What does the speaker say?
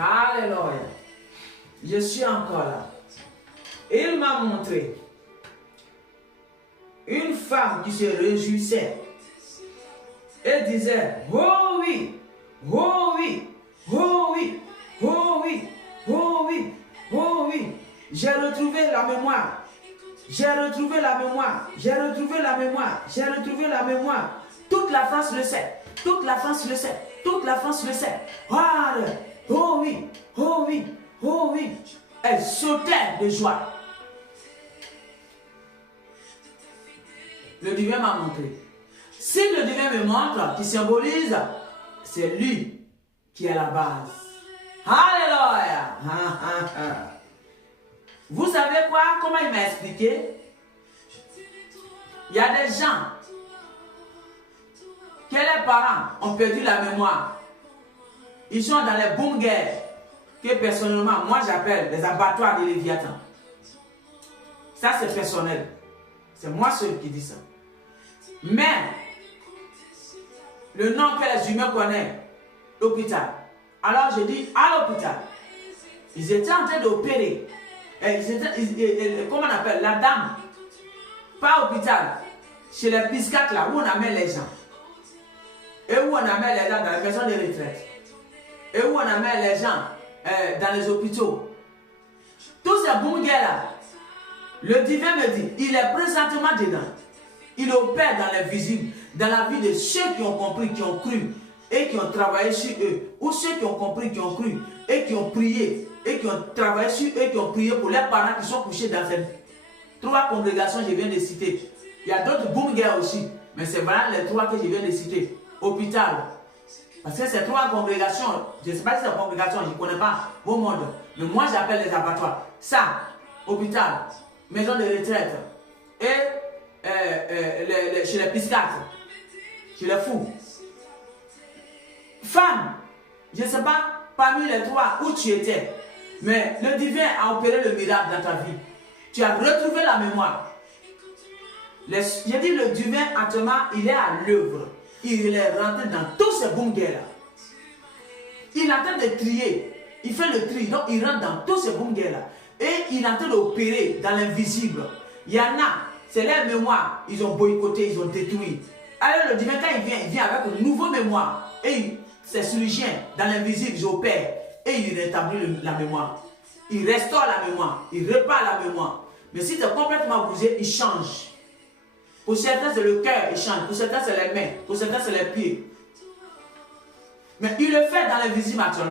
Alléluia. Je suis encore là. Il m'a montré une femme qui se réjouissait et disait, oh oui, oh oui, oh oui, oh oui, oh oui, oh oui. J'ai retrouvé la mémoire. J'ai retrouvé la mémoire. J'ai retrouvé la mémoire. J'ai retrouvé la mémoire. Toute la France le sait. Toute la France le sait. Toute la France le sait. Oh oui, oh oui, oh oui. Elle sautait de joie. Le divin m'a montré. Si le divin me montre, qui symbolise, c'est lui qui est la base. Alléluia. Vous savez quoi? Comment il m'a expliqué? Il y a des gens que les parents ont perdu la mémoire. Ils sont dans les bunkers que personnellement, moi j'appelle les abattoirs de Léviathan. Ça c'est personnel. C'est moi seul qui dis ça. Mais, le nom que les humains connaissent, l'hôpital. Alors je dis à l'hôpital. Ils étaient en train d'opérer. Comment on appelle? La dame. Pas hôpital. Chez les piscates là, où on amène les gens. Et où on amène les gens dans les maisons de retraite. Et où on amène les gens dans les hôpitaux. Tous ces bunkers là, le divin me dit, il est présentement dedans. Il opère dans l'invisible, dans la vie de ceux qui ont compris, qui ont cru et qui ont travaillé sur eux. Ou ceux qui ont compris, qui ont cru et qui ont prié et qui ont travaillé sur eux et qui ont prié pour les parents qui sont couchés dans ces 3 congrégations que je viens de citer. Il y a d'autres bunkers aussi, mais c'est vraiment les 3 que je viens de citer. Hôpital. Parce que ces 3 congrégations, je ne sais pas si c'est une congrégation, je ne connais pas vos mondes, mais moi j'appelle les abattoirs. Ça, hôpital, maison de retraite et chez les piscates, chez les fous. Femme, je ne sais pas parmi les 3 où tu étais, mais le divin a opéré le miracle dans ta vie. Tu as retrouvé la mémoire. J'ai dit le divin actuellement, il est à l'œuvre. Il est rentré dans tous ces bunkers-là. Il est en train de trier. Il fait le tri, donc il rentre dans tous ces bunkers-là. Et il est en train d'opérer dans l'invisible. Il y en a, c'est leur mémoire. Ils ont boycotté, ils ont détruit. Alors le divin, quand il vient avec une nouvelle mémoire. Et ces chirurgiens, dans l'invisible, ils opèrent. Et il rétablit la mémoire. Il restaure la mémoire. Il répare la mémoire. Mais si tu es complètement bougé, il change. Pour certains, c'est le cœur, il change. Pour certains, c'est les mains. Pour certains, c'est les pieds. Mais il le fait dans l'invisible actuellement.